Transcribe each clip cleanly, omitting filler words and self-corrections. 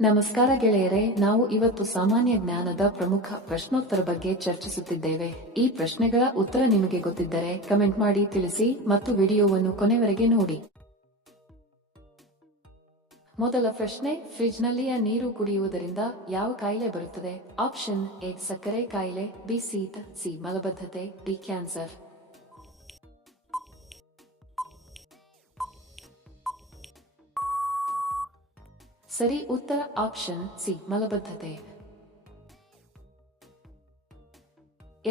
ನಮಸ್ಕಾರ ಗೆಳೆಯರೆ, ನಾವು ಇವತ್ತು ಸಾಮಾನ್ಯ ಜ್ಞಾನದ ಪ್ರಮುಖ ಪ್ರಶ್ನೋತ್ತರ ಬಗ್ಗೆ ಚರ್ಚಿಸುತ್ತಿದ್ದೇವೆ. ಈ ಪ್ರಶ್ನೆಗಳ ಉತ್ತರ ನಿಮಗೆ ಗೊತ್ತಿದ್ದರೆ ಕಮೆಂಟ್ ಮಾಡಿ ತಿಳಿಸಿ ಮತ್ತು ವಿಡಿಯೋವನ್ನು ಕೊನೆವರೆಗೆ ನೋಡಿ. ಮೊದಲ ಪ್ರಶ್ನೆ, ಫ್ರಿಡ್ಜ್ನಲ್ಲಿಯ ನೀರು ಕುಡಿಯುವುದರಿಂದ ಯಾವ ಕಾಯಿಲೆ ಬರುತ್ತದೆ? ಆಪ್ಷನ್ ಎ ಸಕ್ಕರೆ ಕಾಯಿಲೆ, ಬಿ ಶೀತ, ಸಿ ಮಲಬದ್ಧತೆ, ಡಿ ಕ್ಯಾನ್ಸರ್. ಸರಿ ಉತ್ತರ ಆಪ್ಷನ್ ಸಿ ಮಲಬದ್ಧತೆ.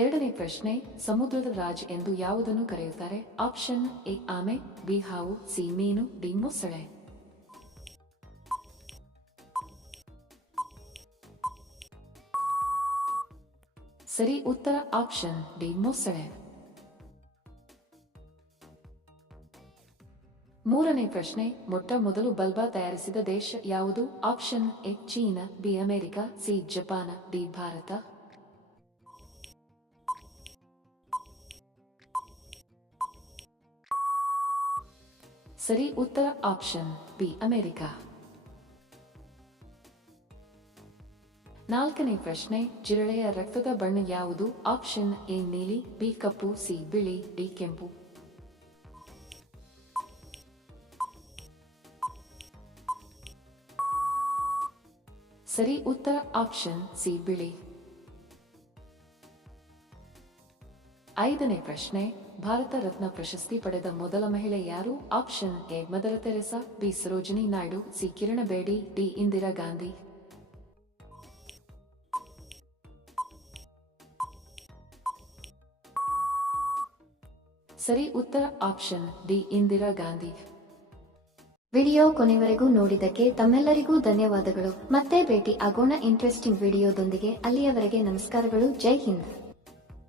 ಎರಡನೇ ಪ್ರಶ್ನೆ, ಸಮುದ್ರದ ರಾಜ್ ಎಂದು ಯಾವುದನ್ನು ಕರೆಯುತ್ತಾರೆ? ಆಪ್ಷನ್ ಎ ಆಮೆ, ಬಿ ಹಾವು, ಸಿ ಮೀನು, ಡಿ ಮೊಸಳೆ. ಸರಿ ಉತ್ತರ ಆಪ್ಷನ್ ಡಿ ಮೊಸಳೆ. ಮೂರನೇ ಪ್ರಶ್ನೆ, ಮೊಟ್ಟ ಮೊದಲು ಬಲ್ಬ ತಯಾರಿಸಿದ ದೇಶ ಯಾವುದು? Option A China, B America, C Japan, D Bharat. ಸರಿ ಉತ್ತರ ಆಪ್ಷನ್ ಬಿ ಅಮೆರಿಕ. ನಾಲ್ಕನೇ ಪ್ರಶ್ನೆ, ಜಿರಳೆಯ ರಕ್ತದ ಬಣ್ಣ ಯಾವುದು? ಆಪ್ಷನ್ ಎ ನೀಲಿ, ಬಿ ಕಪ್ಪು, ಸಿ ಬಿಳಿ, ಡಿ ಕೆಂಪು. ಸರಿ ಉತ್ತರ ಆಪ್ಷನ್ ಸಿ ಬಿಳಿ. ಐದನೇ ಪ್ರಶ್ನೆ, ಭಾರತ ರತ್ನ ಪ್ರಶಸ್ತಿ ಪಡೆದ ಮೊದಲ ಮಹಿಳೆ ಯಾರು? Option A Mother Teresa, B Sarojini Naidu, C Kiran Bedi, D Indira Gandhi. ಸರಿ ಉತ್ತರ option D Indira Gandhi. Video ಕೊನೆವರೆಗೂ ನೋಡಿದ್ದಕ್ಕೆ ತಮ್ಮೆಲ್ಲರಿಗೂ ಧನ್ಯವಾದಗಳು. ಮತ್ತೆ ಭೇಟಿ ಆಗೋಣ ಇಂಟ್ರೆಸ್ಟಿಂಗ್ ವಿಡಿಯೋದೊಂದಿಗೆ. ಅಲ್ಲಿಯವರೆಗೆ ನಮಸ್ಕಾರಗಳು. ಜೈ ಹಿಂದ್.